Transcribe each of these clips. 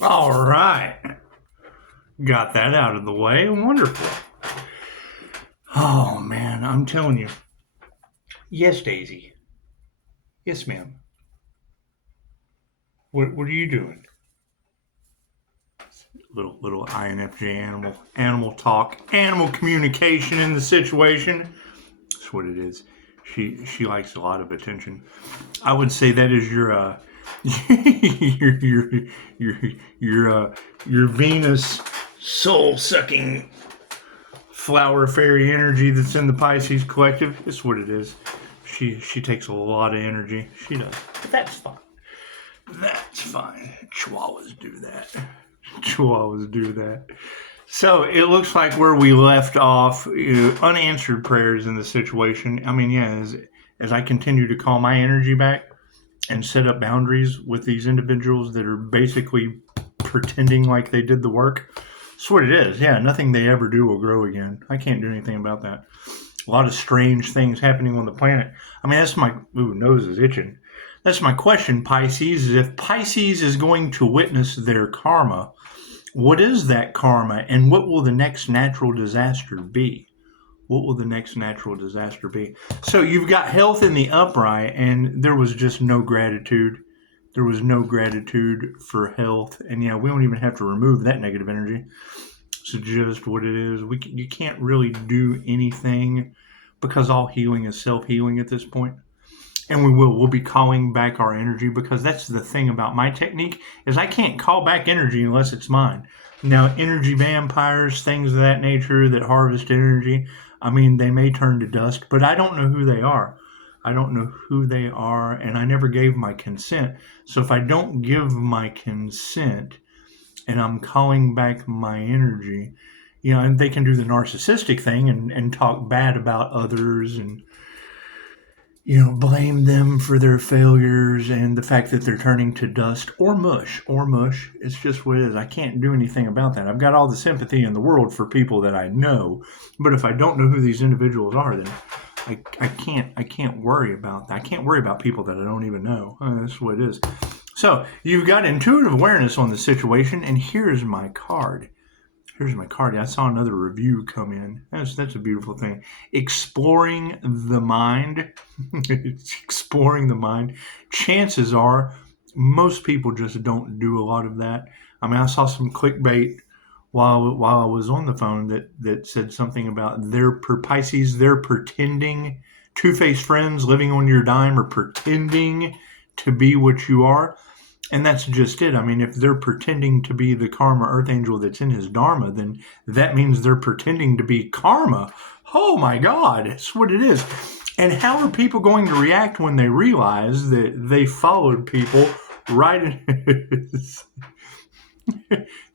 All right. Got that out of the way. Wonderful. Oh, man, I'm telling you. Yes, Daisy. Yes, ma'am. What are you doing? Little INFJ animal talk, animal communication in the situation. That's what it is. She likes a lot of attention. I would say that is your your Venus soul sucking flower fairy energy that's in the Pisces collective. It's what it is. She takes a lot of energy. She does. But that's fine. That's fine. Chihuahuas do that. Chihuahuas do that. So it looks like where we left off, unanswered prayers in the situation. I mean, yeah, as I continue to call my energy back and set up boundaries with these individuals that are basically pretending like they did the work. That's what it is. Yeah, nothing they ever do will grow again. I can't do anything about that. A lot of strange things happening on the planet. I mean, that's my nose is itching. That's my question, Pisces. Is if Pisces is going to witness their karma, what is that karma, and what will the next natural disaster be? What will the next natural disaster be? So you've got health in the upright, and there was just no gratitude. There was no gratitude for health. And yeah, we don't even have to remove that negative energy. It's just what it is. You can't really do anything because all healing is self-healing at this point. And we'll be calling back our energy, because that's the thing about my technique is I can't call back energy unless it's mine. Now, energy vampires, things of that nature that harvest energy, I mean, they may turn to dust, but I don't know who they are. I don't know who they are, and I never gave my consent. So if I don't give my consent and I'm calling back my energy, and they can do the narcissistic thing and talk bad about others and blame them for their failures and the fact that they're turning to dust or mush. It's just what it is. I can't do anything about that. I've got all the sympathy in the world for people that I know, but if I don't know who these individuals are, then I can't worry about that. I can't worry about people that I don't even know. That's what it is. So you've got intuitive awareness on the situation, and here's my card. I saw another review come in. That's a beautiful thing. Exploring the mind. Exploring the mind. Chances are most people just don't do a lot of that. I mean, I saw some clickbait while I was on the phone that said something about Pisces, they're pretending, two-faced friends living on your dime are pretending to be what you are. And that's just it. I mean, if they're pretending to be the karma earth angel that's in his dharma, then that means they're pretending to be karma. Oh my God, that's what it is. And how are people going to react when they realize that they followed people right in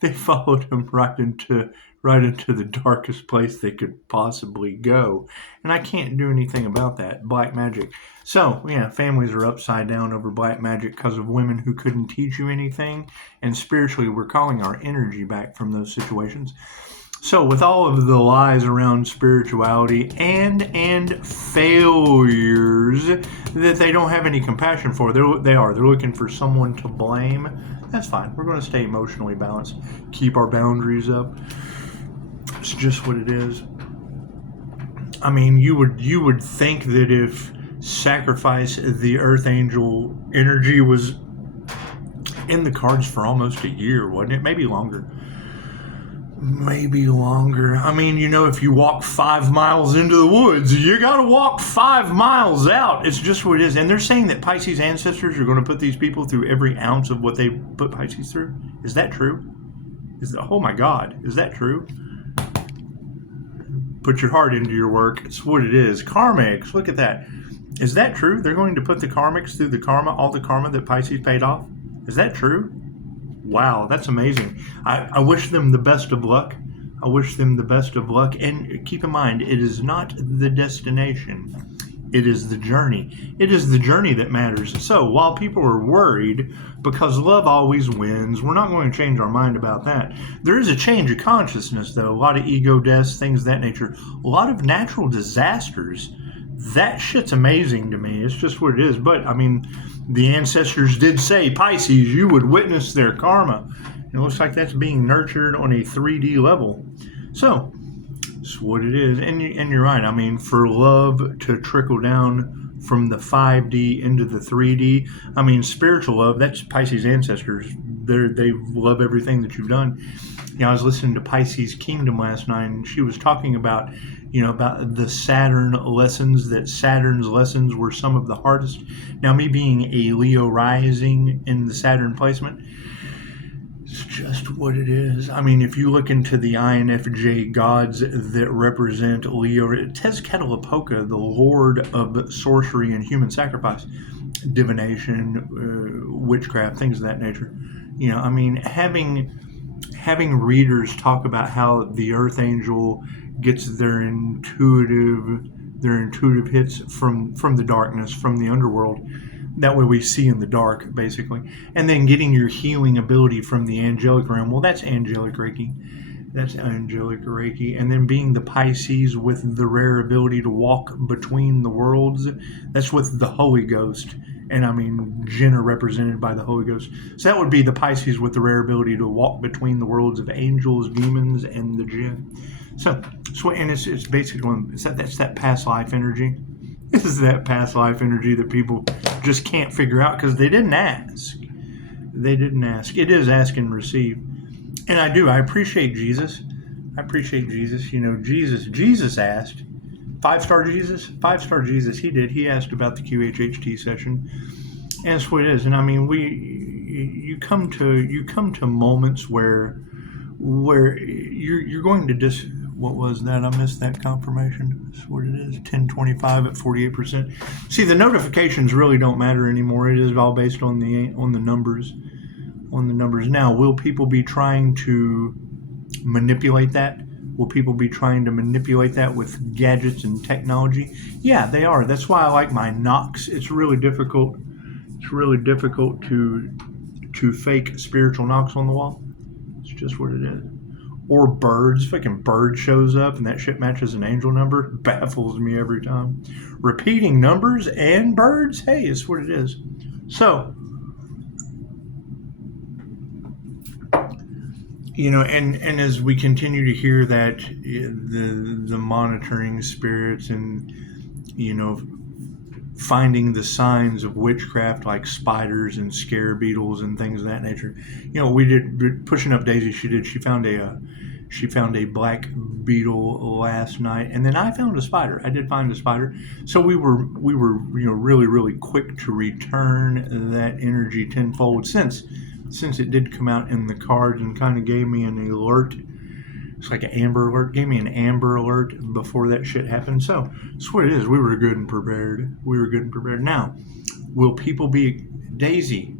they followed him right into the darkest place they could possibly go. And I can't do anything about that. Black magic. So, yeah, families are upside down over black magic because of women who couldn't teach you anything. And spiritually, we're calling our energy back from those situations. So, with all of the lies around spirituality and failures that they don't have any compassion for, they're looking for someone to blame. That's fine. We're going to stay emotionally balanced, keep our boundaries up. It's just what it is. I mean, you would think that if sacrifice the earth angel energy was in the cards for almost a year, wasn't it? Maybe longer. I mean, if you walk 5 miles into the woods, you got to walk 5 miles out. It's just what it is. And they're saying that Pisces ancestors are going to put these people through every ounce of what they put Pisces through. Is that true? Oh my God, is that true? Put your heart into your work. It's what it is. Karmics, look at that. Is that true? They're going to put the karmics through the karma, all the karma that Pisces paid off? Is that true? Wow, that's amazing. I wish them the best of luck. And keep in mind, it is not the destination. It is the journey. It is the journey that matters. So while people are worried, because love always wins, we're not going to change our mind about that. There is a change of consciousness, though. A lot of ego deaths, things of that nature. A lot of natural disasters that shit's amazing to me. It's just what it is. But, I mean, the ancestors did say, Pisces, you would witness their karma. And it looks like that's being nurtured on a 3D level. So, it's what it is. And you're right. I mean, for love to trickle down from the 5D into the 3D, I mean, spiritual love, that's Pisces ancestors. They love everything that you've done. You know, I was listening to Pisces Kingdom last night, and she was talking about, you know, about the Saturn lessons, that Saturn's lessons were some of the hardest. Now, me being a Leo rising in the Saturn placement, it's just what it is. I mean, if you look into the INFJ gods that represent Leo, Tezcatlipoca, the lord of sorcery and human sacrifice, divination, witchcraft, things of that nature. You know, I mean, having readers talk about how the Earth Angel gets their intuitive hits from the darkness, from the underworld. That way we see in the dark, basically. And then getting your healing ability from the angelic realm. Well, that's angelic Reiki. That's angelic Reiki. And then being the Pisces with the rare ability to walk between the worlds. That's with the Holy Ghost. And I mean, Jinn are represented by the Holy Ghost. So that would be the Pisces with the rare ability to walk between the worlds of angels, demons, and the Jinn. So and it's basically, that's that past life energy. This is that past life energy that people just can't figure out because they didn't ask. They didn't ask. It is ask and receive. And I appreciate Jesus. You know, Jesus asked. 5-star Jesus, he did. He asked about the QHHT session. And that's what it is. And I mean, you come to moments where you're going to what was that? I missed that confirmation. That's what it is. 1025 at 48%. See, the notifications really don't matter anymore. It is all based on the numbers. Now, will people be trying to manipulate that? Will people be trying to manipulate that with gadgets and technology? Yeah, they are. That's why I like my knocks. It's really difficult. It's really difficult to fake spiritual knocks on the wall. It's just what it is. Or birds. Fucking bird shows up and that shit matches an angel number. It baffles me every time. Repeating numbers and birds. Hey, it's what it is. So, you know, and as we continue to hear that the monitoring spirits and, you know, finding the signs of witchcraft like spiders and scare beetles and things of that nature. You know, we did pushing up Daisy. She found a black beetle last night, and then I found a spider. I did find a spider. So we were you know, really quick to return that energy tenfold since it did come out in the cards and kind of gave me an alert. It's like an amber alert. Gave me an amber alert before that shit happened. So that's what it is. We were good and prepared. Now, will people be... Daisy,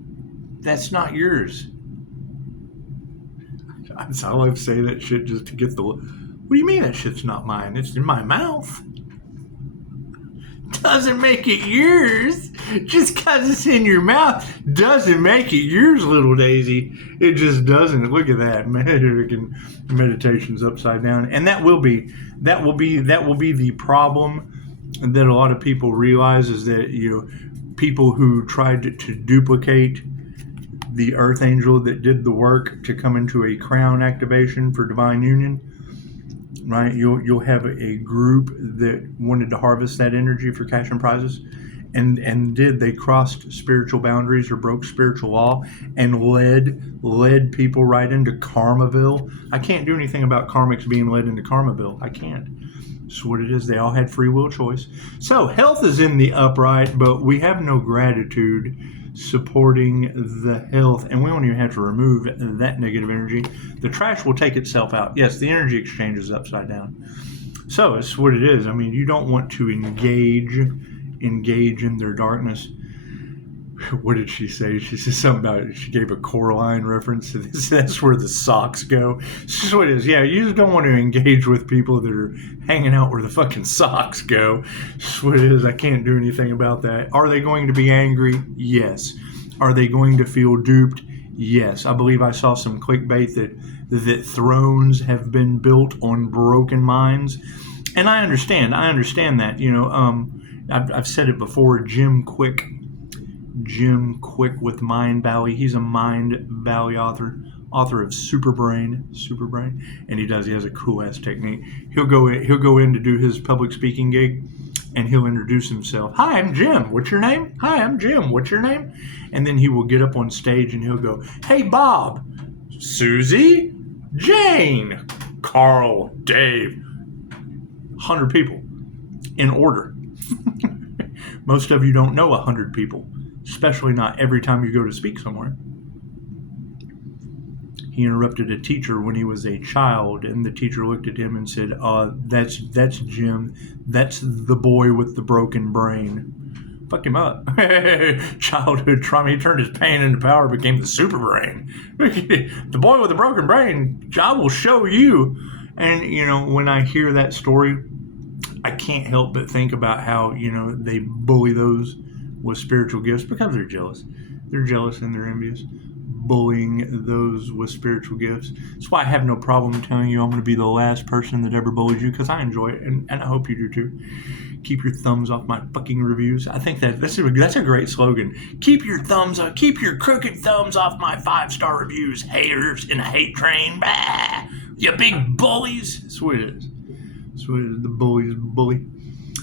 that's not yours. I love to say that shit just to get the... What do you mean that shit's not mine? It's in my mouth. Doesn't make it yours. Just because it's in your mouth doesn't make it yours, little Daisy. It just doesn't. Look at that. Meditation's upside down. And that will be the problem that a lot of people realize, is that, you know, people who tried to duplicate the Earth Angel that did the work to come into a crown activation for divine union, right? You'll have a group that wanted to harvest that energy for cash and prizes, and they crossed spiritual boundaries or broke spiritual law and led people right into Karmaville. I can't do anything about karmics being led into Karmaville. I can't. It's what it is. They all had free will choice. So health is in the upright, but we have no gratitude supporting the health, and we don't even have to remove that negative energy. The trash will take itself out. Yes, the energy exchange is upside down. So it's what it is. I mean, you don't want to engage in their darkness. What did she say? She said something about, she gave a Coraline reference to this. That's where the socks go. This is what it is. Yeah, you just don't want to engage with people that are hanging out where the fucking socks go. This is what it is. I can't do anything about that. Are they going to be angry? Yes. Are they going to feel duped? Yes. I believe I saw some clickbait that thrones have been built on broken minds. And I understand that, you know, I've said it before, Jim Quick with Mind Valley. He's a Mind Valley author of Superbrain, and he has a cool ass technique. He'll go in to do his public speaking gig, and he'll introduce himself. Hi, I'm Jim. What's your name? Hi, I'm Jim. What's your name? And then he will get up on stage and he'll go, hey, Bob, Susie, Jane, Carl, Dave. 100 people in order. Most of you don't know 100 people, especially not every time you go to speak somewhere. He interrupted a teacher when he was a child, and the teacher looked at him and said, that's Jim. That's the boy with the broken brain. Fuck him up. Childhood trauma. He turned his pain into power, became the super brain. The boy with the broken brain, I will show you. And, when I hear that story, I can't help but think about how, they bully those with spiritual gifts because they're jealous. They're jealous and they're envious. Bullying those with spiritual gifts. That's why I have no problem telling you I'm going to be the last person that ever bullies you, because I enjoy it, and I hope you do too. Keep your thumbs off my fucking reviews. I think that's a great slogan. Keep your crooked thumbs off my 5-star reviews, haters in a hate train. Bah! You big bullies. That's what it is. That's what it is. The bullies bully.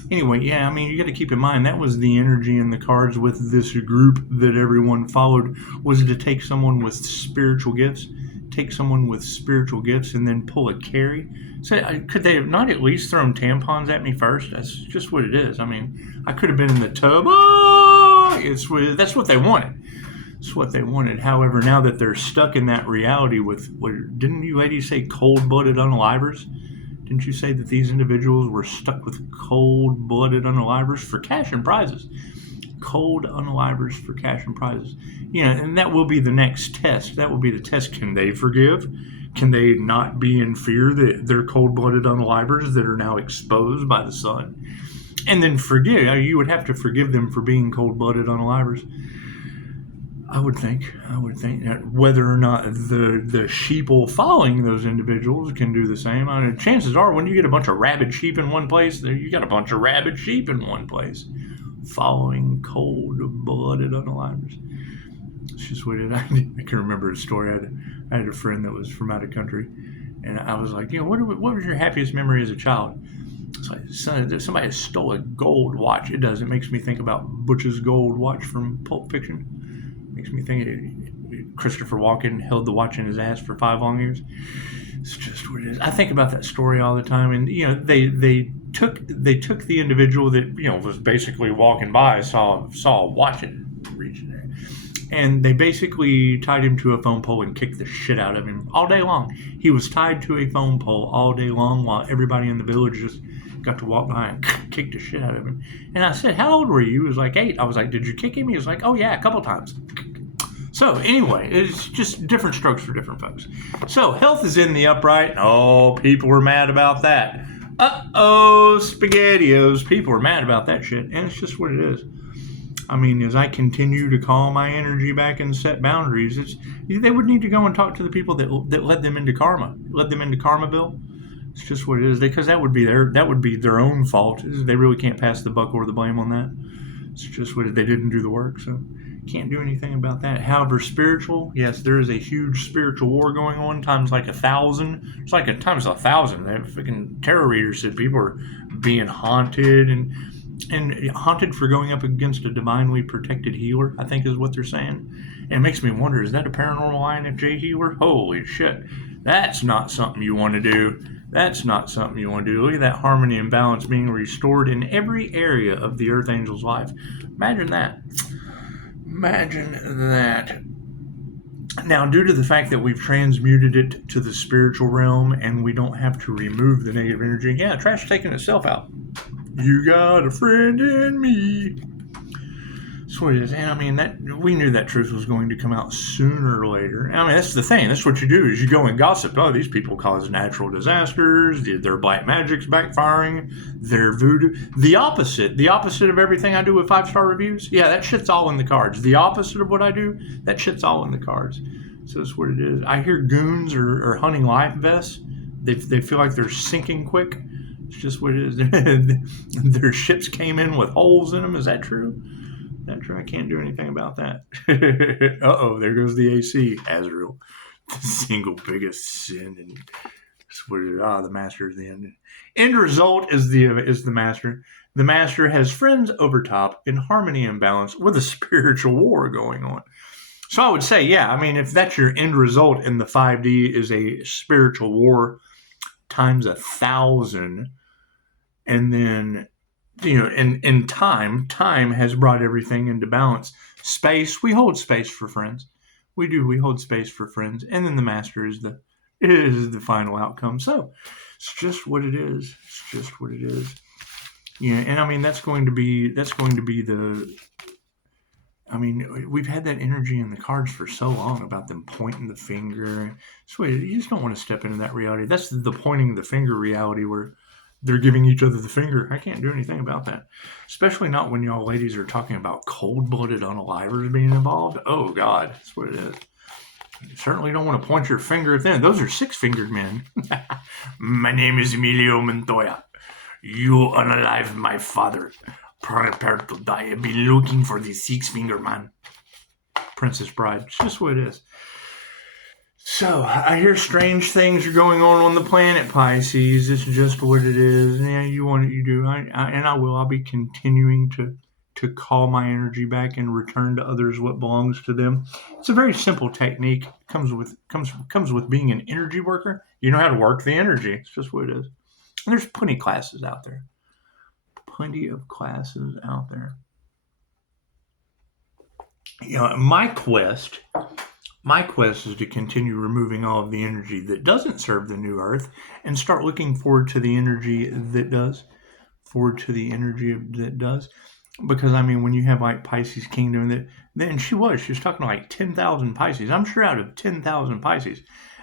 Anyway, yeah, you got to keep in mind that was the energy in the cards with this group that everyone followed, was to take someone with spiritual gifts, and then pull a carry. So could they have not at least thrown tampons at me first? That's just what it is. I could have been in the tub. Oh, that's what they wanted. It's what they wanted. However, now that they're stuck in that reality with, didn't you ladies say cold-blooded unalivers? Didn't you say that these individuals were stuck with cold-blooded unalivers for cash and prizes? Cold unalivers for cash and prizes. And that will be the next test. That will be the test. Can they forgive? Can they not be in fear that they're cold-blooded unalivers that are now exposed by the sun? And then forgive. You would have to forgive them for being cold-blooded unalivers. I would think that whether or not the sheeple following those individuals can do the same. Chances are, when you get a bunch of rabid sheep in one place, you got a bunch of rabid sheep in one place following cold-blooded unalivers. It's just what it is. I can remember a story. I had a friend that was from out of country, and I was like, what was your happiest memory as a child? It's like, somebody stole a gold watch. It does. It makes me think about Butch's gold watch from Pulp Fiction. Makes me think Christopher Walken held the watch in his ass for 5 long years. It's just what it is. I think about that story all the time, and they took the individual that was basically walking by, saw a watch reaching there, and they basically tied him to a phone pole and kicked the shit out of him all day long. He was tied to a phone pole all day long while everybody in the village just got to walk by and kick the shit out of him. And I said, how old were you? He was like 8. I was like, did you kick him? He was like, oh yeah, a couple times. So anyway, it's just different strokes for different folks. So health is in the upright. Oh, people were mad about that. SpaghettiOs. People were mad about that shit. And it's just what it is. As I continue to call my energy back and set boundaries, they would need to go and talk to the people that led them into Karmaville. It's just what it is, because that would be their own fault. They really can't pass the buck or the blame on that. It's just what they didn't do the work, so can't do anything about that. However, spiritual, yes, there is a huge spiritual war going on, times like 1,000. It's like times 1,000. That freaking tarot reader said people are being haunted and haunted for going up against a divinely protected healer, I think is what they're saying. And it makes me wonder, is that a paranormal INFJ healer? Holy shit. That's not something you want to do. That's not something you want to do. Look at that harmony and balance being restored in every area of the Earth Angel's life. Imagine that. Now, due to the fact that we've transmuted it to the spiritual realm and we don't have to remove the negative energy, trash taking itself out. You got a friend in me. That's what it is. And we knew that truth was going to come out sooner or later. That's the thing. That's what you do, is you go and gossip. Oh, these people cause natural disasters. Their black magic's backfiring. Their voodoo. The opposite of everything I do with 5-star reviews. Yeah, that shit's all in the cards. The opposite of what I do, that shit's all in the cards. So that's what it is. I hear goons are hunting life vests. They feel like they're sinking quick. It's just what it is. Their ships came in with holes in them. Is that true? Is that true? I can't do anything about that. Uh-oh, there goes the AC. Azrael. The single biggest sin. And the master is the end. End result is the master. The master has friends over top in harmony and balance with a spiritual war going on. So I would say, yeah, I mean, if that's your end result in the 5D is a spiritual war times 1,000, and then, in time has brought everything into balance. Space, we hold space for friends. We hold space for friends, and then the master is the final outcome. So it's just what it is. It's just what it is. Yeah, and I mean that's going to be we've had that energy in the cards for so long about them pointing the finger. So you just don't want to step into that reality. That's the pointing the finger reality where they're giving each other the finger. I can't do anything about that. Especially not when y'all ladies are talking about cold-blooded unalivers being involved. Oh, God. That's what it is. You certainly don't want to point your finger at them. Those are six-fingered men. My name is Emilio Montoya. You unalive my father. Prepare to die. I've been looking for the six-finger man. Princess Bride. It's just what it is. So, I hear strange things are going on the planet, Pisces. It's just what it is. Yeah, you want it, you do. I will. I'll be continuing to call my energy back and return to others what belongs to them. It's a very simple technique. Comes with being an energy worker. You know how to work the energy. It's just what it is. And there's plenty of classes out there. Plenty of classes out there. My quest is to continue removing all of the energy that doesn't serve the new earth and start looking forward to the energy that does. Because, I mean, when you have, like, Pisces Kingdom, then she was talking to, like, 10,000 Pisces. I'm sure out of 10,000 Pisces,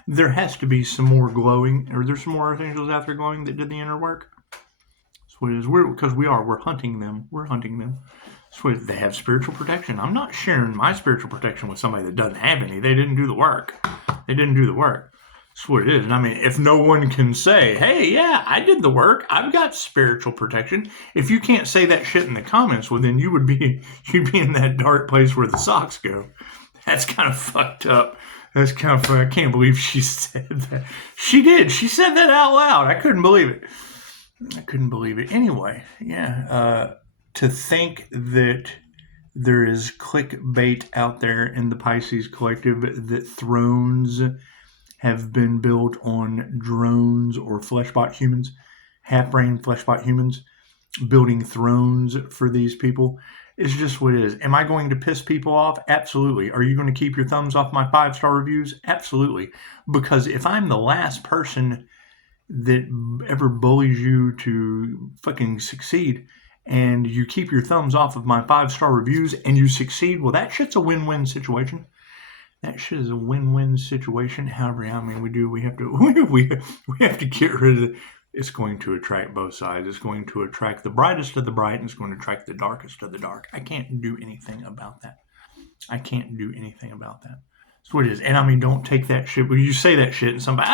there has to be some more glowing, or there's some more archangels out there glowing that did the inner work. That's what it is. We're hunting them. So they have spiritual protection. I'm not sharing my spiritual protection with somebody that doesn't have any. They didn't do the work. That's what it is. And I mean, if no one can say, hey, yeah, I did the work. I've got spiritual protection. If you can't say that shit in the comments, well, then you'd be in that dark place where the socks go. That's kind of fucked up. That's kind of I can't believe she said that. She did. She said that out loud. I couldn't believe it. Anyway, yeah. To think that there is clickbait out there in the Pisces collective that thrones have been built on drones or fleshbot humans, half-brain fleshbot humans, building thrones for these people is just what it is. Am I going to piss people off? Absolutely. Are you going to keep your thumbs off my 5-star reviews? Absolutely. Because if I'm the last person that ever bullies you to fucking succeed, and you keep your thumbs off of my 5-star reviews and you succeed, well, that shit's a win-win situation. That shit is a win-win situation. However, I mean, we have to get rid of it. It's going to attract both sides. It's going to attract the brightest of the bright, and it's going to attract the darkest of the dark. I can't do anything about that. That's what it is. And I mean, don't take that shit. When you say that shit and somebody,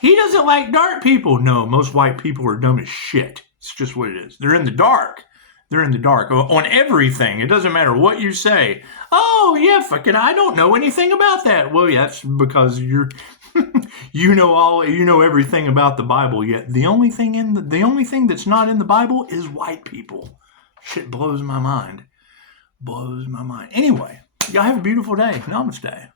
he doesn't like dark people. No, most white people are dumb as shit. It's just what it is. They're in the dark. On everything. It doesn't matter what you say. Oh, yeah, fucking, I don't know anything about that. Well, yeah, that's because you know everything about the Bible. Yet the only thing that's not in the Bible is white people. Shit blows my mind. Anyway, y'all have a beautiful day. Namaste.